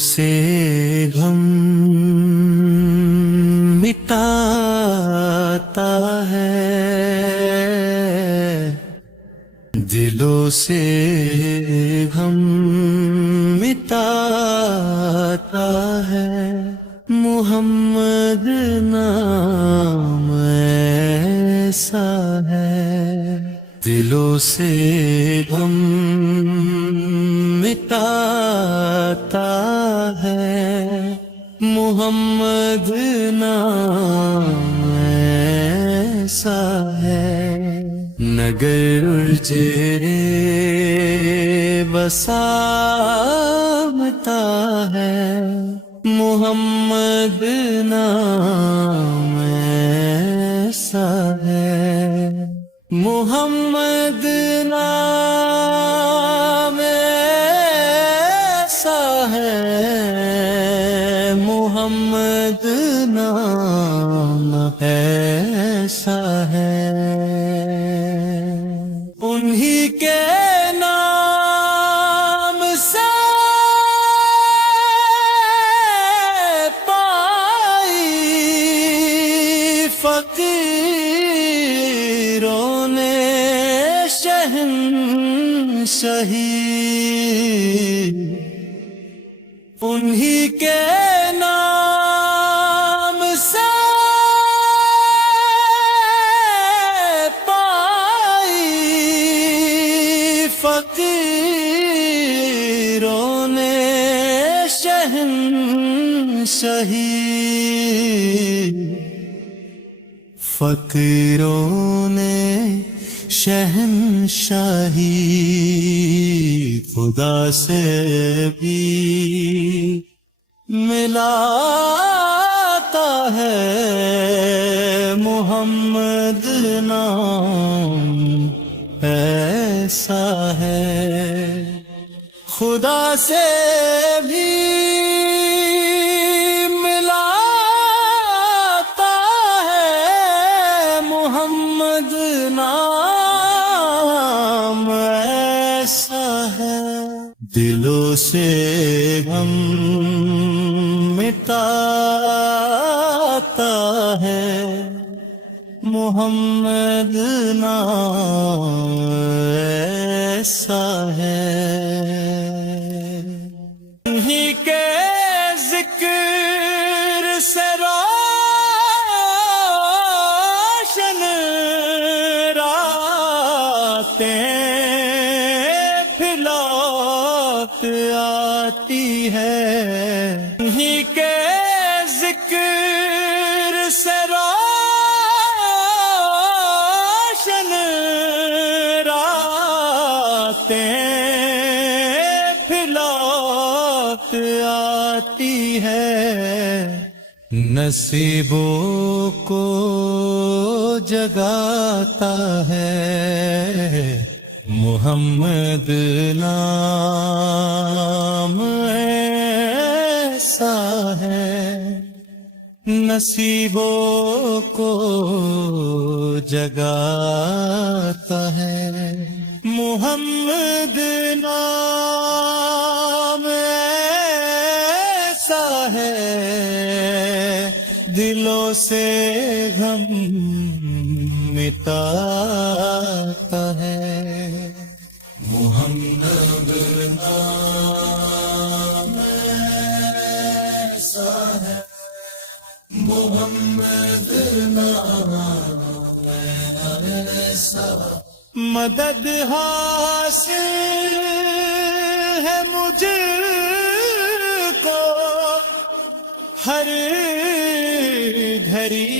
سے غم مٹاتا ہے، دلوں سے غم مٹاتا ہے، محمد نام ایسا ہے، دلوں سے غم مٹاتا ہے، محمد نام ایسا ہے، نگر اجڑے بسامتا ہے، محمد نام ایسا ہے، محمد نام ایسا ہے، محمد نام ایسا ہے، انہی کے نام سے پائی فقیروں نے شہنشاہی، انہی کے نام سے فقیروں نے شہنشاہی، فقیروں نے شہنشاہی، خدا سے بھی ملاتا ہے، محمد نام ایسا ہے، خدا سے بھی ملاتا ہے، محمد نام ایسا ہے، دلوں سے غم مٹاتا ہے، محمد نام ایسا ہے، انہی کے ذکر سے روشن راتیں پھیلاٹ آتی ہے، انہی کے ذکر سے روشن راتیں پھیلاٹ آتی ہے، نصیبوں کو جگاتا ہے، محمد نام ایسا ہے، نصیبوں کو جگاتا ہے، محمد نام ایسا ہے، دلوں سے غم مٹاتا ہے، محمد نام ایسا ہے، محمد نام ایسا، مدد حاصل ہے مجھ کو ہر گھڑی،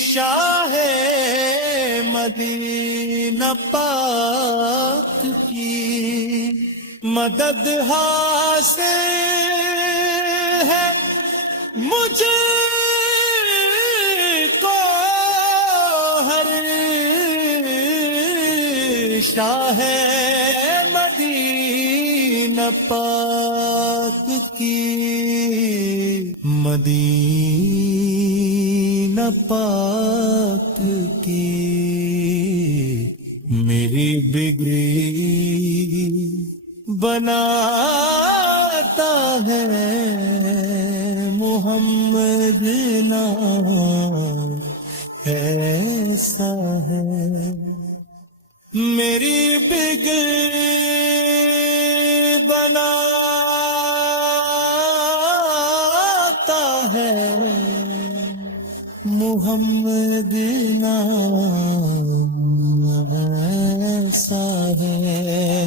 شاہ مدینہ پاک کی مدد حاصل ہے مجھ کو ہر شاہ مدینہ پاک کی، مدینہ پاک کی، میری بگڑی بناتا ہے محمد نام ایسا ہے میری بگڑ بناتا ہے محمد نام ایسا ہے